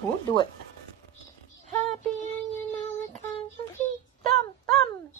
We'll do it. Happy and you know it comes from Pete. Thumb, thumb.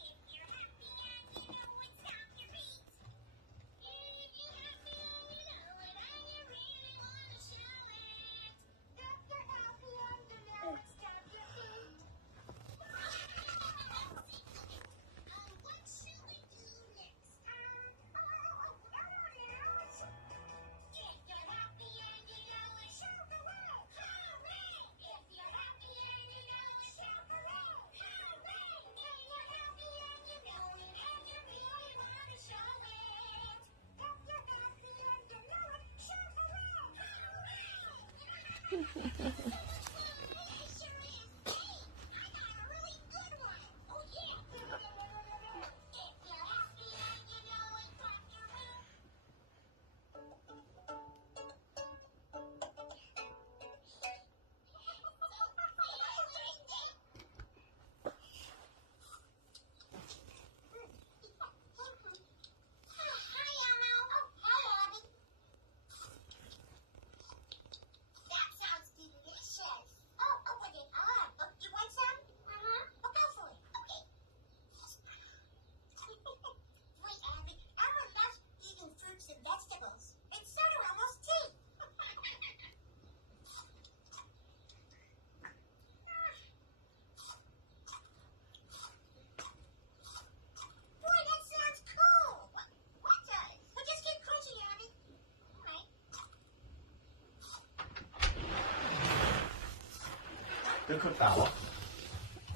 Who cooked that one?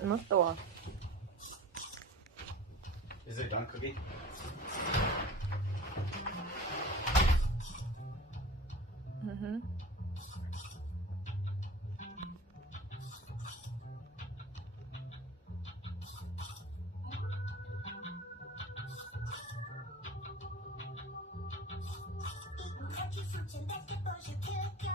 Must do. Is it done cooking? Mm-hmm. Eating crunchy fruits and vegetables, you kill